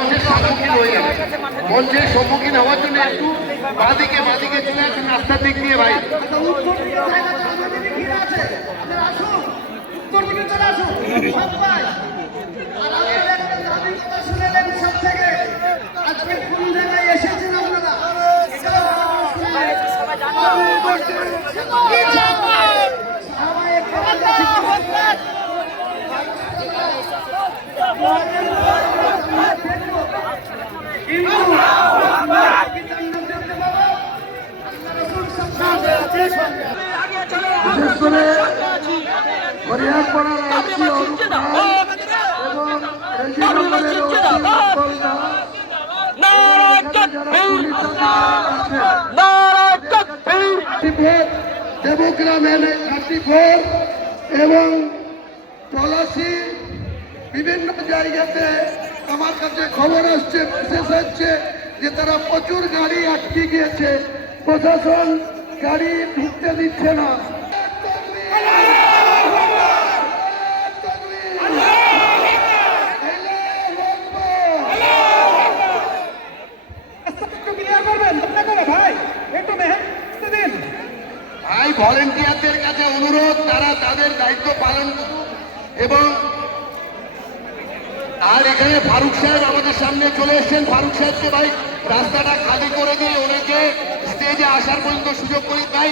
মঞ্চের সম্মুখীন হয়ে যাবে। মঞ্চের সম্মুখীন হওয়ার জন্য একটু বাঁদিকে চলে আসুন, রাস্তার দিক দিয়ে ভাই। বিশেষ করে হরিয়ারপাড়ার আইসি অরূপ রায় এবং রেজিনগরের দেবগ্রামের কাটিপুর এবং পলাশি বিভিন্ন জায়গাতে আমার কাছে খবর আসছে, মেসেজ হচ্ছে যে তারা প্রচুর গাড়ি আটকে গিয়েছে, প্রশাসন গাড়ি ঢুকতে দিচ্ছে না। ভাই ভলেন্টিয়ারদের কাছে অনুরোধ, তারা তাদের দায়িত্ব পালন করুন। এবং আর এখানে ফারুক সাহেব আমাদের সামনে চলে এসছেন। ফারুক সাহেবকে ভাই রাস্তাটা খালি করে দিয়ে ওনাকে স্টেজে আসার পর্যন্ত সুযোগ করি। তাই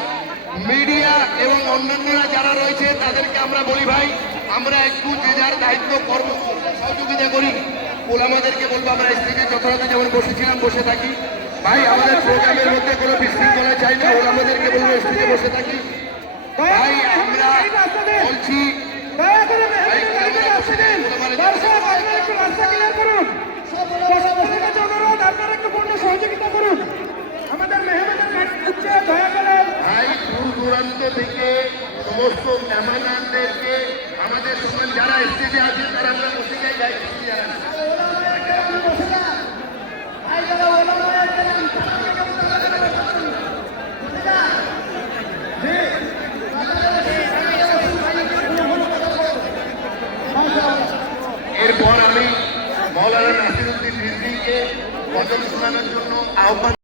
মিডিয়া এবং অন্যান্যরা যারা রয়েছে তাদেরকে আমরা বলি ভাই আমরা একটু যে যার দায়িত্ব কর্ম সহযোগিতা করি। ওলামাদেরকে বলবো আমরা স্টেজে যথাযথ যেমন বসেছিলাম বসে থাকি। ভাই আমাদের প্রোগ্রামের মধ্যে কোনো বিশৃঙ্খলা চাই না, ওলামাদেরকে বলবো স্টেজে বসে থাকি। ভাই আমরা বলছি ভাই দূর দূরান্ত থেকে সমস্ত মেহমানদেরকে আমাদের সঙ্গে যারা স্টেজে আছে তারা আমরা বসে যাই এরপর আমি মৌলানা নাসিরউদ্দিন রিজভীকে গজল শোনানোর জন্য আহ্বান